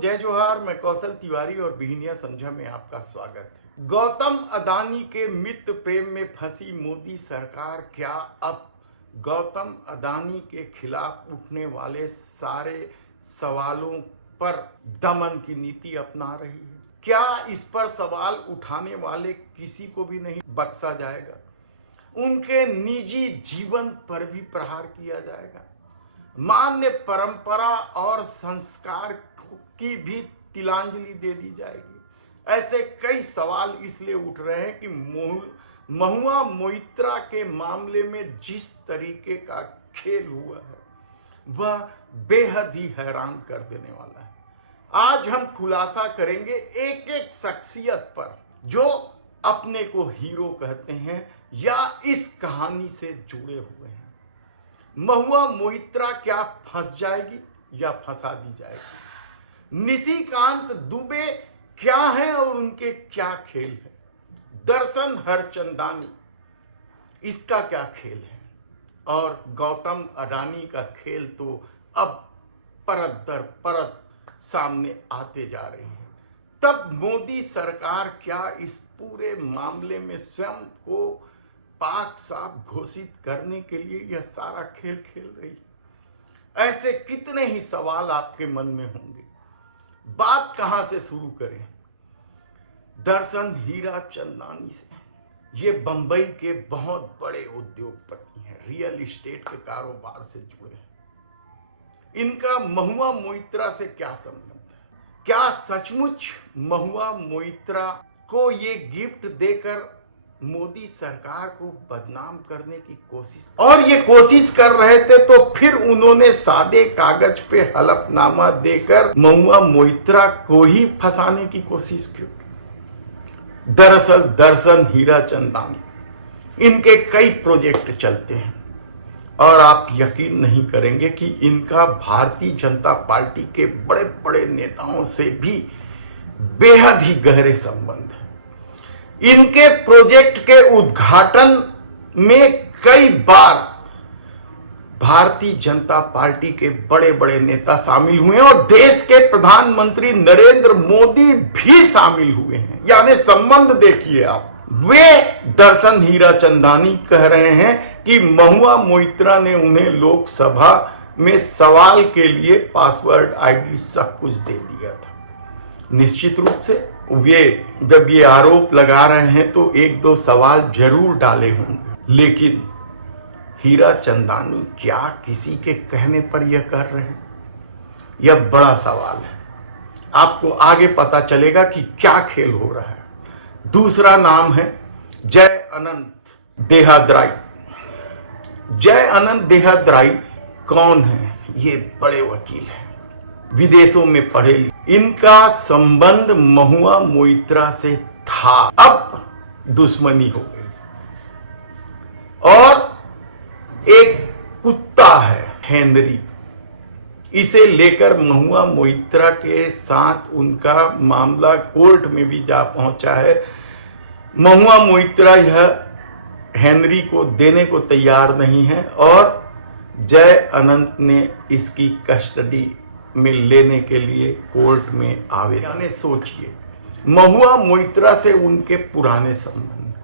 जय जोहार। मैं कौशल तिवारी और बिहनिया संझा में आपका स्वागत है। गौतम अदानी के मित्र प्रेम में फंसी मोदी सरकार क्या अब गौतम अदानी के खिलाफ उठने वाले सारे सवालों पर दमन की नीति अपना रही है? क्या इस पर सवाल उठाने वाले किसी को भी नहीं बख्शा जाएगा? उनके निजी जीवन पर भी प्रहार किया जाएगा? मान्य परंपरा और संस्कार की भी तिलांजलि दे दी जाएगी? ऐसे कई सवाल इसलिए उठ रहे हैं कि महुआ मोइत्रा के मामले में जिस तरीके का खेल हुआ है वह बेहद ही हैरान कर देने वाला है। आज हम खुलासा करेंगे एक एक शख्सियत पर जो अपने को हीरो कहते हैं या इस कहानी से जुड़े हुए हैं। महुआ मोइत्रा क्या फंस जाएगी या फंसा दी जाएगी? निशिकांत दुबे क्या है और उनके क्या खेल है? दर्शन हरचंदानी इसका क्या खेल है? और गौतम अडानी का खेल तो अब परत दर परत सामने आते जा रही है। तब मोदी सरकार क्या इस पूरे मामले में स्वयं को पाक साफ घोषित करने के लिए यह सारा खेल खेल रही? ऐसे कितने ही सवाल आपके मन में होंगे। बात कहां से शुरू करें? दर्शन हीराचंदानी से। ये बंबई के बहुत बड़े उद्योगपति हैं, रियल एस्टेट के कारोबार से जुड़े हैं। इनका महुआ मोइत्रा से क्या संबंध है? क्या सचमुच महुआ मोइत्रा को ये गिफ्ट देकर मोदी सरकार को बदनाम करने की कोशिश, और ये कोशिश कर रहे थे तो फिर उन्होंने सादे कागज पे हलफनामा देकर महुआ मोइत्रा को ही फंसाने की कोशिश क्यों की? दरअसल दर्शन हीराचंदानी इनके कई प्रोजेक्ट चलते हैं और आप यकीन नहीं करेंगे कि इनका भारतीय जनता पार्टी के बड़े बड़े नेताओं से भी बेहद ही गहरे संबंध है। इनके प्रोजेक्ट के उद्घाटन में कई बार भारतीय जनता पार्टी के बड़े बड़े नेता शामिल हुए हैं और देश के प्रधानमंत्री नरेंद्र मोदी भी शामिल हुए हैं। यानी संबंध देखिए आप। वे दर्शन हीराचंदानी कह रहे हैं कि महुआ मोइत्रा ने उन्हें लोकसभा में सवाल के लिए पासवर्ड आईडी सब कुछ दे दिया था। निश्चित रूप से वे जब ये आरोप लगा रहे हैं तो एक दो सवाल जरूर डाले होंगे, लेकिन हीराचंदानी क्या किसी के कहने पर यह कर रहे हैं? यह बड़ा सवाल है। आपको आगे पता चलेगा कि क्या खेल हो रहा है। दूसरा नाम है जय अनंत देहाद्राई। जय अनंत देहाद्राई कौन है? ये बड़े वकील हैं, विदेशों में पढ़े लिखे। इनका संबंध महुआ मोइत्रा से था, अब दुश्मनी हो गई। और एक कुत्ता है हेनरी, इसे लेकर महुआ मोइत्रा के साथ उनका मामला कोर्ट में भी जा पहुंचा है। महुआ मोइत्रा यह हेनरी को देने को तैयार नहीं है और जय अनंत ने इसकी कस्टडी में लेने के लिए कोर्ट में आवेदन। सोचिए, महुआ मोइत्रा से उनके पुराने संबंध,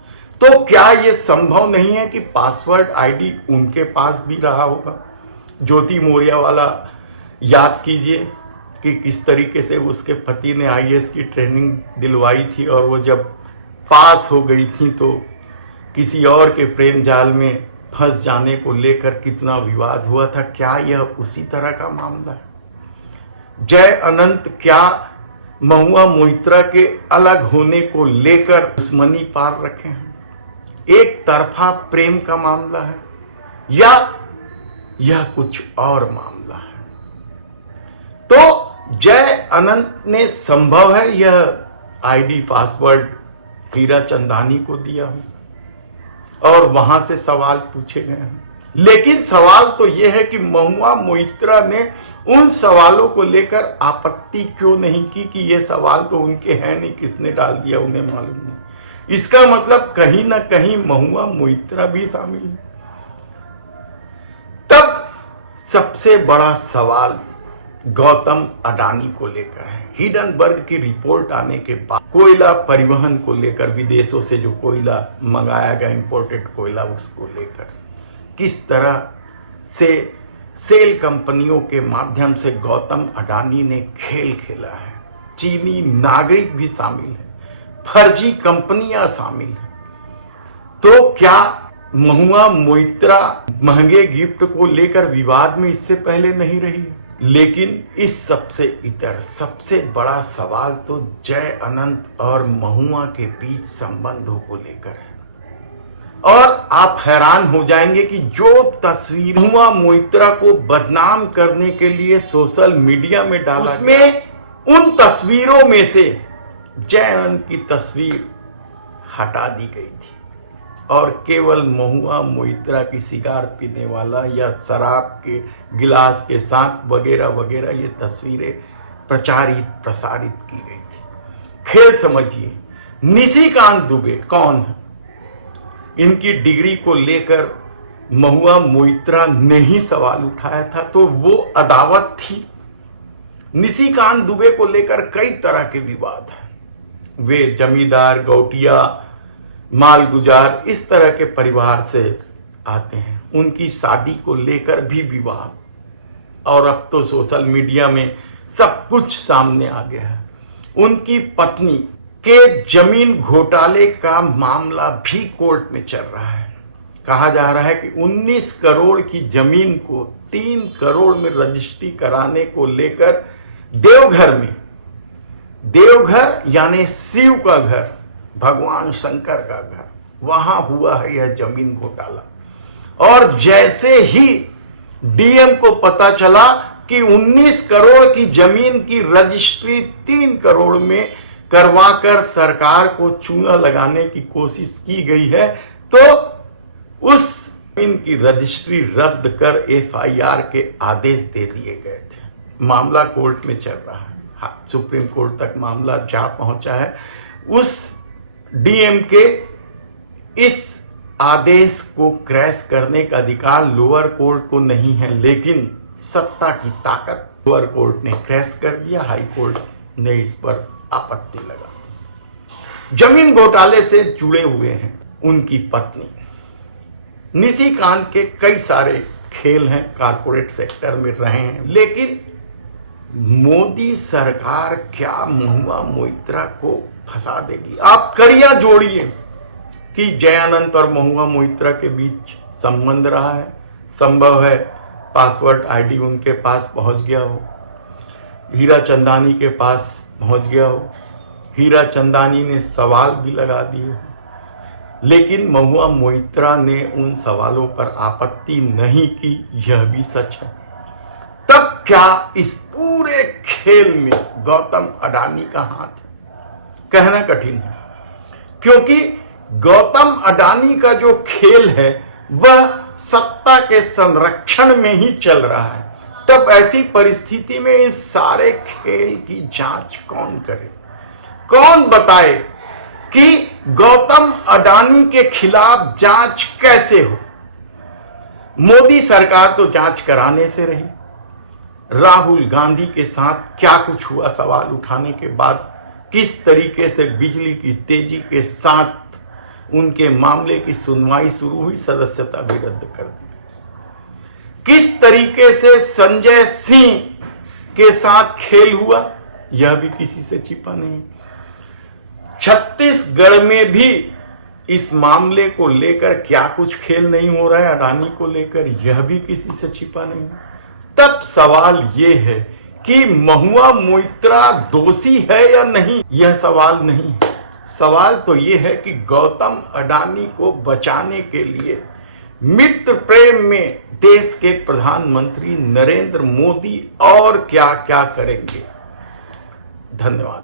तो क्या यह संभव नहीं है कि पासवर्ड आईडी उनके पास भी रहा होगा? ज्योति मौर्य वाला याद कीजिए कि किस तरीके से उसके पति ने आईएएस की ट्रेनिंग दिलवाई थी और वो जब पास हो गई थी तो किसी और के प्रेम जाल में फंस जाने को लेकर कितना विवाद हुआ था। क्या यह उसी तरह का मामला है? जय अनंत क्या महुआ मोइत्रा के अलग होने को लेकर दुश्मनी पार रखे हैं? एक तरफा प्रेम का मामला है या यह कुछ और मामला है? तो जय अनंत ने संभव है यह आईडी पासवर्ड हीराचंदानी को दिया हो और वहां से सवाल पूछे गए हैं। लेकिन सवाल तो यह है कि महुआ मोइत्रा ने उन सवालों को लेकर आपत्ति क्यों नहीं की कि ये सवाल तो उनके हैं नहीं, किसने डाल दिया उन्हें मालूम नहीं। इसका मतलब कहीं ना कहीं महुआ मोइत्रा भी शामिल है। तब सबसे बड़ा सवाल गौतम अडानी को लेकर है। हिंडनबर्ग की रिपोर्ट आने के बाद कोयला परिवहन को लेकर, विदेशों से जो कोयला मंगाया गया, इंपोर्टेड कोयला, उसको लेकर किस तरह से सेल कंपनियों के माध्यम से गौतम अडानी ने खेल खेला है। चीनी नागरिक भी शामिल है, फर्जी कंपनियां शामिल हैं। तो क्या महुआ मोइत्रा महंगे गिफ्ट को लेकर विवाद में इससे पहले नहीं रही? लेकिन इस सबसे इतर सबसे बड़ा सवाल तो जय अनंत और महुआ के बीच संबंधों को लेकर है। और आप हैरान हो जाएंगे कि जो तस्वीर महुआ मोइत्रा को बदनाम करने के लिए सोशल मीडिया में डाला, उसमें उन तस्वीरों में से जय अनंत की तस्वीर हटा दी गई थी और केवल महुआ मोइत्रा की सिगार पीने वाला या शराब के गिलास के साथ वगैरह वगैरह ये तस्वीरें प्रसारित की गई थी। खेल समझिए। निशिकांत दुबे कौन है? इनकी डिग्री को लेकर महुआ मोइत्रा ने ही सवाल उठाया था, तो वो अदावत थी। निशिकांत दुबे को लेकर कई तरह के विवाद हैं। वे जमींदार, गौटिया, मालगुजार इस तरह के परिवार से आते हैं। उनकी शादी को लेकर भी विवाद, और अब तो सोशल मीडिया में सब कुछ सामने आ गया है। उनकी पत्नी के जमीन घोटाले का मामला भी कोर्ट में चल रहा है। कहा जा रहा है कि 19 करोड़ की जमीन को 3 करोड़ में रजिस्ट्री कराने को लेकर देवघर यानी शिव का घर, भगवान शंकर का घर, वहां हुआ है यह जमीन घोटाला। और जैसे ही डीएम को पता चला कि 19 करोड़ की जमीन की रजिस्ट्री 3 करोड़ में करवाकर सरकार को चूना लगाने की कोशिश की गई है, तो उस जमीन की रजिस्ट्री रद्द कर एफआईआर के आदेश दे दिए गए थे। मामला कोर्ट में चल रहा है। हाँ, सुप्रीम कोर्ट तक मामला जा पहुंचा है। उस डीएम के इस आदेश को क्रैश करने का अधिकार लोअर कोर्ट को नहीं है, लेकिन सत्ता की ताकत लोअर कोर्ट ने क्रैश कर दिया। हाई कोर्ट ने इस पर आपत्ति लगा। जमीन घोटाले से जुड़े हुए हैं उनकी पत्नी। निशिकांत के कई सारे खेल हैं, कारपोरेट सेक्टर में रहे हैं, लेकिन मोदी सरकार क्या महुआ मोइत्रा को फंसा देगी? आप कड़ियां जोड़िए कि जय अनंत और महुआ मोइत्रा के बीच संबंध रहा है। संभव है पासवर्ड आईडी उनके पास पहुंच गया हो, हीरा चंदानी के पास पहुंच गया हो, हीरा चंदानी ने सवाल भी लगा दिए हो, लेकिन महुआ मोइत्रा ने उन सवालों पर आपत्ति नहीं की, यह भी सच है। तब क्या इस पूरे खेल में गौतम अडानी का हाथ है? कहना कठिन है, क्योंकि गौतम अडानी का जो खेल है वह सत्ता के संरक्षण में ही चल रहा है। तब ऐसी परिस्थिति में इस सारे खेल की जांच कौन करे? कौन बताए कि गौतम अडानी के खिलाफ जांच कैसे हो? मोदी सरकार तो जांच कराने से रही। राहुल गांधी के साथ क्या कुछ हुआ सवाल उठाने के बाद, किस तरीके से बिजली की तेजी के साथ उनके मामले की सुनवाई शुरू हुई, सदस्यता भी रद्द कर दी। किस तरीके से संजय सिंह के साथ खेल हुआ, यह भी किसी से छिपा नहीं। छत्तीसगढ़ में भी इस मामले को लेकर क्या कुछ खेल नहीं हो रहा है अडानी को लेकर, यह भी किसी से छिपा नहीं। तब सवाल यह है कि महुआ मोइत्रा दोषी है या नहीं, यह सवाल नहीं है। सवाल तो यह है कि गौतम अडानी को बचाने के लिए मित्र प्रेम में देश के प्रधानमंत्री नरेंद्र मोदी और क्या क्या करेंगे। धन्यवाद।